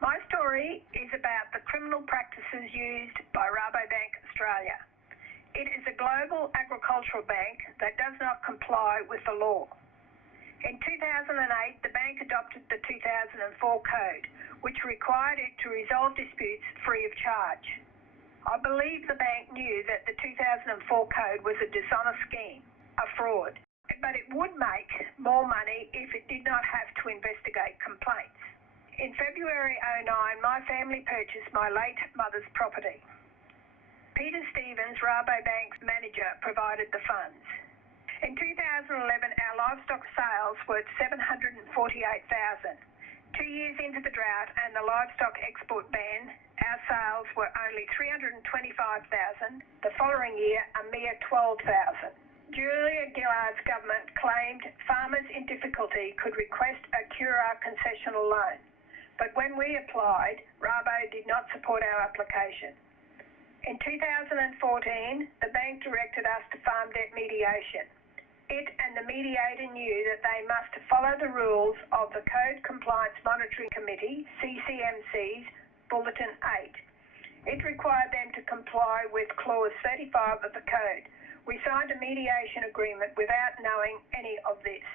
My story is about the criminal practices used by Rabobank Australia. It is a global agricultural bank that does not comply with the law. In 2008, the bank adopted the 2004 code, which required it to resolve disputes free of charge. I believe the bank knew that the 2004 code was a dishonest scheme, a fraud, but it would make more money if it did not have to investigate complaints. In February 2009, my family purchased my late mother's property. Peter Stevens, Rabobank's manager, provided the funds. In 2011, our livestock sales were $748,000. 2 years into the drought and the livestock export ban, our sales were only $325,000. The following year, a mere $12,000. Julia Gillard's government claimed farmers in difficulty could request a Cura concessional loan. But when we applied, Rabo did not support our application. In 2014, the bank directed us to farm debt mediation. It and the mediator knew that they must follow the rules of the Code Compliance Monitoring Committee, CCMC's Bulletin 8. It required them to comply with Clause 35 of the Code. We signed a mediation agreement without knowing any of this.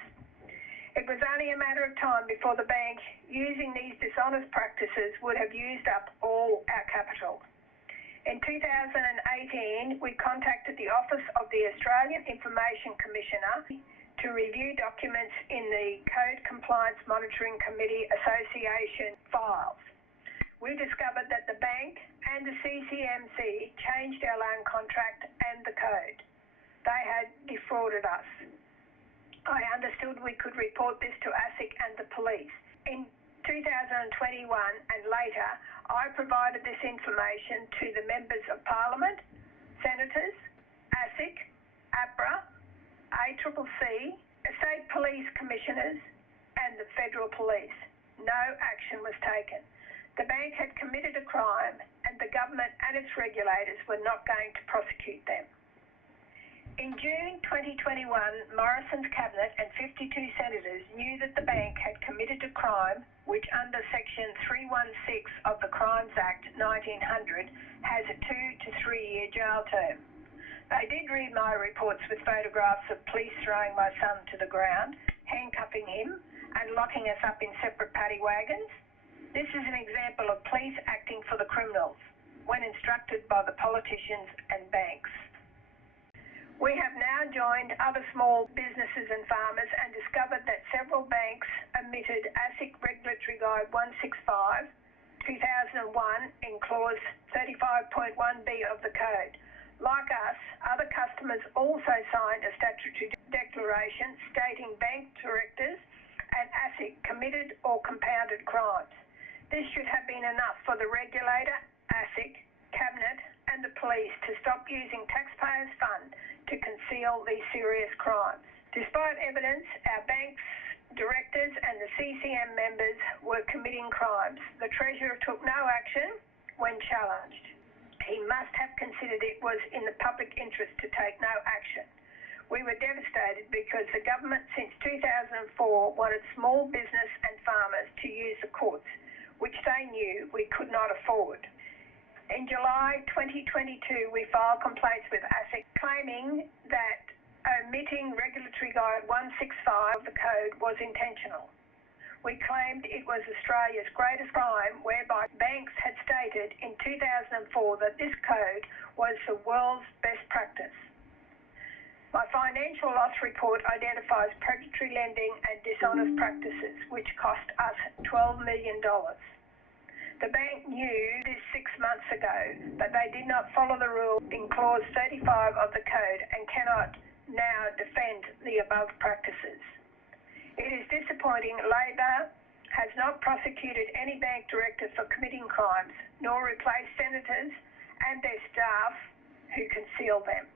It was only a matter of time before the bank, using these dishonest practices, would have used up all our capital. In 2018, we contacted the Office of the Australian Information Commissioner to review documents in the Code Compliance Monitoring Committee Association files. We discovered that the bank and the CCMC changed our loan contract and the code. They had defrauded us. I understood we could report this to ASIC and the police. In 2021 and later, I provided this information to the members of Parliament, senators, ASIC, APRA, ACCC, State Police Commissioners and the Federal Police. No action was taken. The bank had committed a crime and the government and its regulators were not going to prosecute them. In June 2021, Morrison's cabinet and 52 senators knew that the bank had committed a crime which under Section 316 of the Crimes Act 1900 has a 2 to 3 year jail term. They did read my reports with photographs of police throwing my son to the ground, handcuffing him and locking us up in separate paddy wagons. This is an example of police acting for the criminals when instructed by the politicians and banks. We have now joined other small businesses and farmers and discovered that several banks omitted ASIC Regulatory Guide 165, 2001 in Clause 35.1b of the Code. Like us, other customers also signed a statutory declaration stating bank directors and ASIC committed or compounded crimes. This should have been enough for the regulator, ASIC, Cabinet and the police to stop using taxpayers' funds to conceal these serious crimes. Despite evidence, our bank's directors and the CCM members were committing crimes. The Treasurer took no action when challenged. He must have considered it was in the public interest to take no action. We were devastated because the government since 2004 wanted small business and farmers to use the courts, which they knew we could not afford. In July 2022, we filed complaints with ASIC claiming that omitting Regulatory Guide 165 of the Code was intentional. We claimed it was Australia's greatest crime, whereby banks had stated in 2004 that this code was the world's best practice. My financial loss report identifies predatory lending and dishonest practices, which cost us $12 million. The bank knew this 6 months ago, but they did not follow the rule in Clause 35 of the Code and cannot now defend the above practices. It is disappointing Labor has not prosecuted any bank director for committing crimes, nor replaced senators and their staff who conceal them.